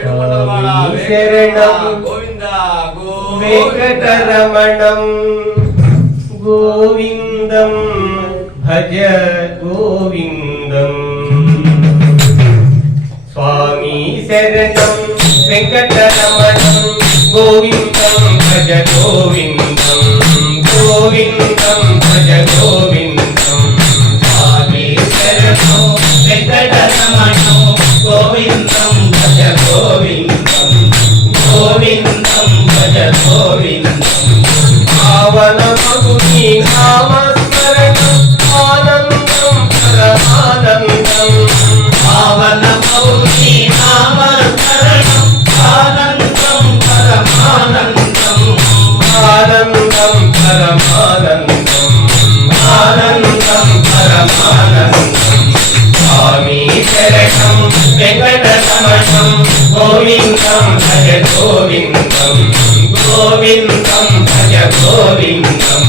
శరణం వెంకటరమణం గోవిందం భజ గోవిందం. స్వామి శరణం వెంకటరమణం గోవిందం భజ గోవిందం. గోవిందం భజ గోవిందం. స్వామి శరణం వెంకటరమణం గోవిందం భజ గోవిందం. గోవిందం భజ గోవిందం. పావన మగుని నామస్మరణం ఆనందం పరమానందం. పావన మౌని నామస్మరణం ఆనందం పరమానందం. ఆనందం పరమానందం. ఆనందం పరమానందం. స్వామి శరణం వెంకటరమణం గోవిందం భజ గోవిందం. గోవిందం భజ గోవిందం.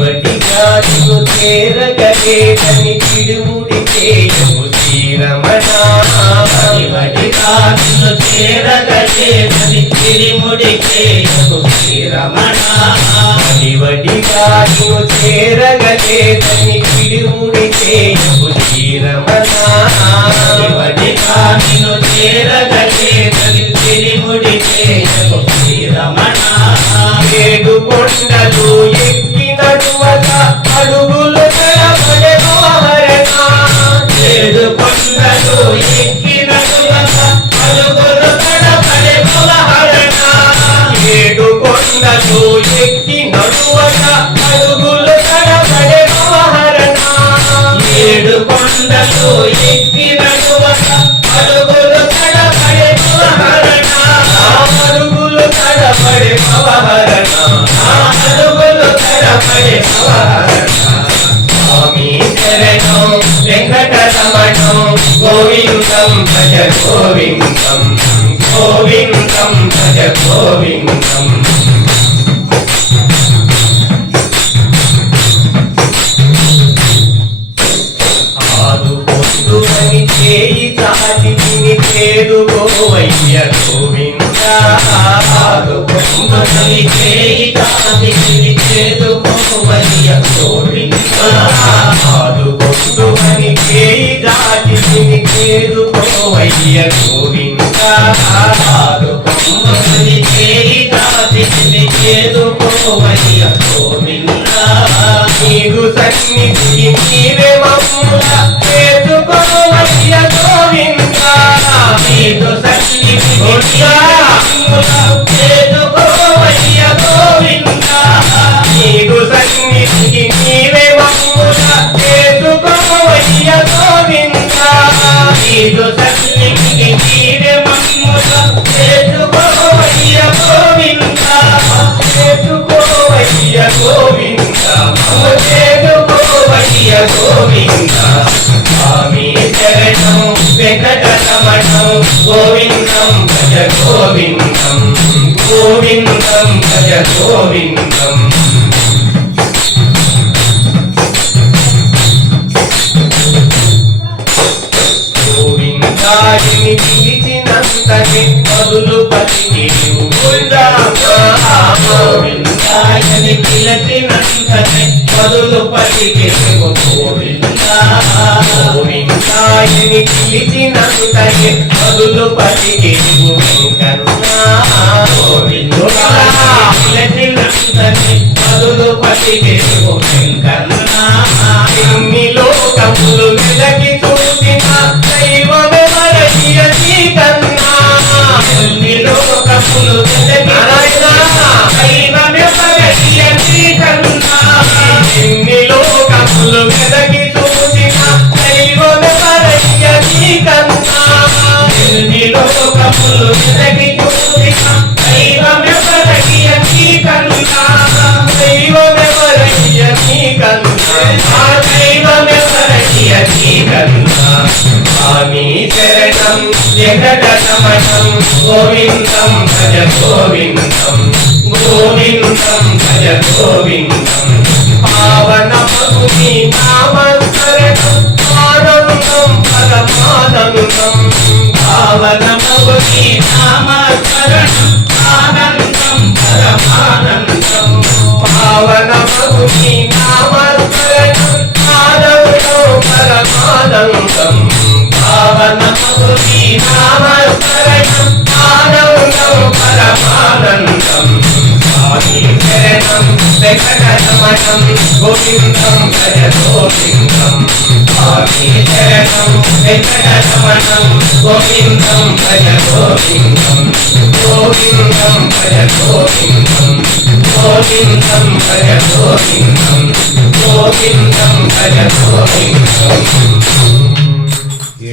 వటిగాను చేరగలేదని పిడుముడి చేయము శ్రీరమణ. వటిగాను చేరగలేదని పిడుముడి చేయము శ్రీరమణ. వటిగాను చేరగలేదని పిడుముడి చేయము శ్రీరమణ. వటిగాను చేరగలేదని పిడుముడి చేయము శ్రీరమణ. ఏడు కొండలు ఎక్కినటువక అడుగులు తడబడే మోహరణ. ఏడు కొండలు ఎక్కినటువక అడుగులు తడబడే మోహరణ. ఏడు కొండలు ఎక్కినటువక అడుగులు తడబడే మోహరణ. ఏడు కొండలు ఎక్కినటువక అడుగులు తడబడే మోహరణ. అడుగులు తడబడే మోహరణ. అడుగులు తడబడే మోహరణ. స్వామి శరణం వెంకటరమణం గోవిందం భజ గోవిందం. గోవిందం భజ గోవిందం. ఆదుకొందుమని చేయి చాచి తిని చేరుకోవయ్య గోవింద. ఆదుకొందుమని చేయి చాచి తిని చేరుకోవయ్య గోవింద. ఆదుకొందుమని చేయి చాచి తిని చేరుకోవయ్య గోవింద. ఆదుకొందుమని చేయి చాచి తిని చేరుకోవయ్య గోవింద. నీదు సన్నిధికి నీవే మమ్ముల చేర్చుకోవయ్య గోవింద. నీదు సన్నిధికి మమ్ముల చేర్చుకోవయ్య గోవింద. నీదు సన్నిధికి నీవే మమ్ముల చేర్చుకోవయ్య గోవింద. నీదు సన్నిధికి నీవే మమ్ముల చేర్చుకోవయ్య గోవింద. చేర్చుకోవయ్య గోవింద. చేర్చుకోవయ్య గోవింద. స్వామి శరణం వెంకటరమణం గోవిందం భజ గోవిందం. గోవిందం భజ గోవిందం. గోవిందాయిని పిలిచినంతనే మొదలు పలికి గోవిందాయని పిలిచినంతనే మొదలు పలికి గోవింద. గోవిందాయిని పిలిచినంతనే మొదలు పలికి వెంకన్న. గోవిందాయని పిలిచినంతనే మొదలు పలికి వెంకన్న. ఎన్ని లోకములు వెలకి చూసిన దైవమెవరయ్య నీకన్నా. ఎన్ని లోకములు వెలకి దైవమెవరయ్య నీకన్నా. ఎన్ని లోకములు వెలకి చూసిన దైవమెవరయ్య నీకన్నా. ఎన్ని లోకములు వెలకి చూసిన దైవమెవరయ్య నీకన్నా. దైవమెవరయ్య నీకన్నా. దైవమెవరయ్య నీకన్నా. స్వామి శరణం వెంకటరమణం గోవిందం భజ గోవిందం. గోవిందం భజ గోవిందం. పావన మీ నామస్మరణం ఆనందం పరమానందం పావనమగు నీ నామస్మరణం ఆనందం పరమానందం పావనమగు మీ నామస్మరణం ఆనందం పరమానందం పావనమగు నీ నామస్మరణం ఆనందం పరమానందం స్వామి శరణం వెంకటరమణం గోవిందం భజ గోవిందం స్వామి శరణం వెంకటరమణం గోవిందం భజ గోవిందం గోవిందం భజ గోవిందం గోవిందం భజ గోవిందం గోవిందం భజ గోవిందం